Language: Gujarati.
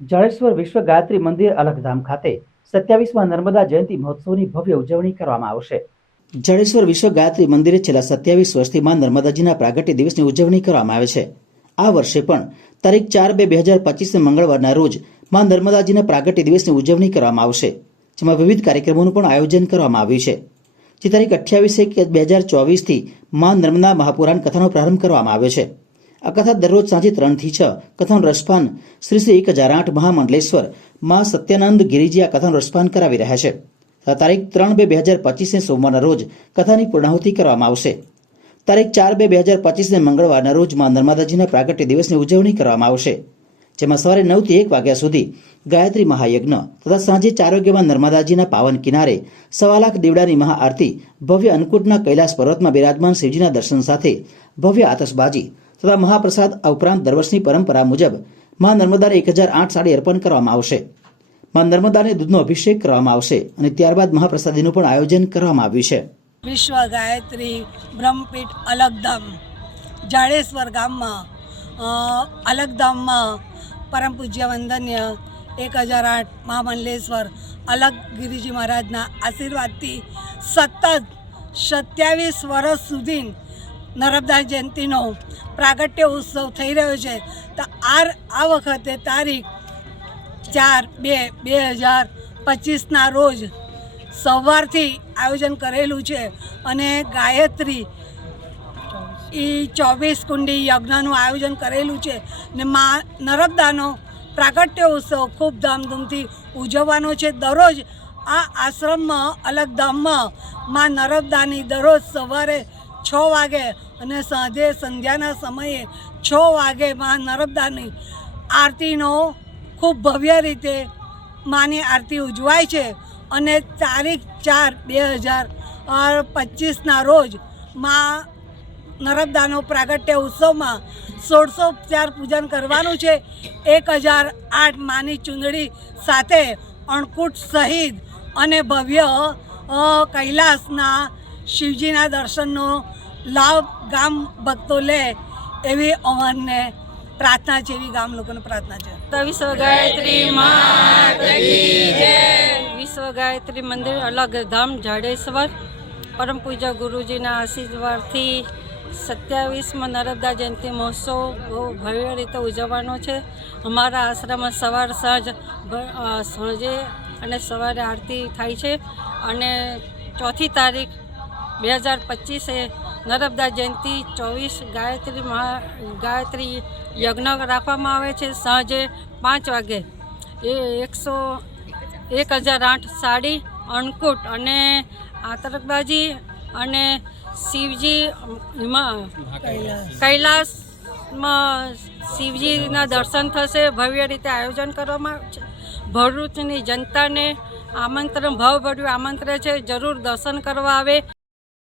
જળેશ્વર વિશ્વ ગાયત્રી મંદિર અલખધામ ખાતે 27મા નર્મદા જયંતિ મહોત્સવની ભવ્ય ઉજવણી કરવામાં આવશે। જળેશ્વર વિશ્વ ગાયત્રી મંદિરે છેલ્લા 27 વર્ષથી માં નર્મદાજીના પ્રાગટ્ય દિવસની ઉજવણી કરવામાં આવે છે। આ વર્ષે પણ તારીખ 4/2/2025 મંગળવારના રોજ માં નર્મદાજીના પ્રાગટ્ય દિવસની ઉજવણી કરવામાં આવશે, જેમાં વિવિધ કાર્યક્રમોનું પણ આયોજન કરવામાં આવ્યું છે। જે તારીખ 28/1/2024 થી માં નર્મદા મહાપુરાણ કથાનો પ્રારંભ કરવામાં આવ્યો છે। આ કથા દરરોજ સાંજે 3 થી 6 કથાનું રસપાન શ્રી 1008 મહામંડલેશ્વર માં સત્યાનંદ ગિરિજી આ કથાનું રસપાન કરાવી રહ્યા છે। તારીખ 3/2/2025 સોમવારના રોજ કથાની પૂર્ણાહુતિ કરવામાં આવશે। તારીખ 4/2/2025 મંગળવારના રોજ માં નર્મદાજીના પ્રાગટ્ય દિવસની ઉજવણી કરવામાં આવશે, જેમાં સવારે 9 થી 1 વાગ્યા સુધી ગાયત્રી મહાયજ્ઞ તથા સાંજે 4 વાગ્યામાં નર્મદાજીના પાવન કિનારે 1.25 લાખ દીવડાની મહાઆરતી, ભવ્ય અન્નકૂટના કૈલાસ પર્વતમાં બિરાજમાન શિવજીના દર્શન સાથે ભવ્ય આતશબાજી તથા મહાપ્રસાદ આ ઉપરાંત દર વર્ષની પરંપરા મુજબ માં નર્મદાને 1008 સાડી અર્પણ કરવામાં આવશે। માં નર્મદાને દૂધનો અભિષેક કરવામાં આવશે અને ત્યારબાદ મહાપ્રસાદીનું પણ આયોજન કરવામાં આવ્યું છે। વિશ્વ ગાયત્રી બ્રહ્મપીઠ અલખધામ જાડેશ્વર ગામમાં અલખધામમાં પરમ પૂજ્ય વંદન્ય 1008 મહામંડલેશ્વર અલગ ગિરિજી મહારાજના આશીર્વાદથી સતત 27 વર્ષ સુધી નર્મદા જયંતિનો પ્રાગટ્ય ઉત્સવ થઈ રહ્યો છે। તો આ વખતે તારીખ 4/2/2025ના રોજ સવારથી આયોજન કરેલું છે અને ગાયત્રી 24 કુંડી યજ્ઞનું આયોજન કરેલું છે ને માં નર્મદાનો પ્રાગટ્ય ઉત્સવ ખૂબ ધામધૂમથી ઉજવવાનો છે। દરરોજ આ આશ્રમમાં અલખધામમાં માં નર્મદાની દરરોજ સવારે 6 વાગે અને સાંજે સંધ્યાના સમયે 6 વાગે માં નર્મદાની આરતીનો ખૂબ ભવ્ય રીતે માની આરતી ઉજવાય છે અને તારીખ 4/2/2025ના રોજ માં નર્મદાનો પ્રાગટ્ય ઉત્સવમાં 16 પૂજન કરવાનું છે। 1008 માની ચૂંદડી સાથે અન્નકૂટ સહિત અને ભવ્ય કૈલાસના શિવજીના દર્શનનો લાભ ગામ ભક્તો લે એવી અમને પ્રાર્થના છે, એવી ગામ લોકોને પ્રાર્થના છે। વિશ્વ ગાયત્રી માતા કી જય। વિશ્વ ગાયત્રી મંદિર અલખધામ જાડેશ્વર પરમ પૂજ્ય ગુરુજીના આશીર્વાદથી 27મા નર્મદા જયંતિ મહોત્સવ બહુ ભવ્ય રીતે ઉજવવાનો છે। અમારા આશ્રમમાં સવાર સાંજે અને સવારે આરતી થાય છે અને 4મી તારીખ 2025 નર્મદા જયંતિ 24 ગાયત્રી યજ્ઞ રાખવામાં આવે છે। સાંજે 5 વાગે 1008 સાડી, અન્નકૂટ અને આતશબાજી અને શિવજી કૈલાસમાં શિવજીના દર્શન થશે। ભવ્ય રીતે આયોજન કરવામાં આવે છે। ભરૂચની જનતાને ભાવભર્યું આમંત્રણ છે, જરૂર દર્શન કરવા આવે।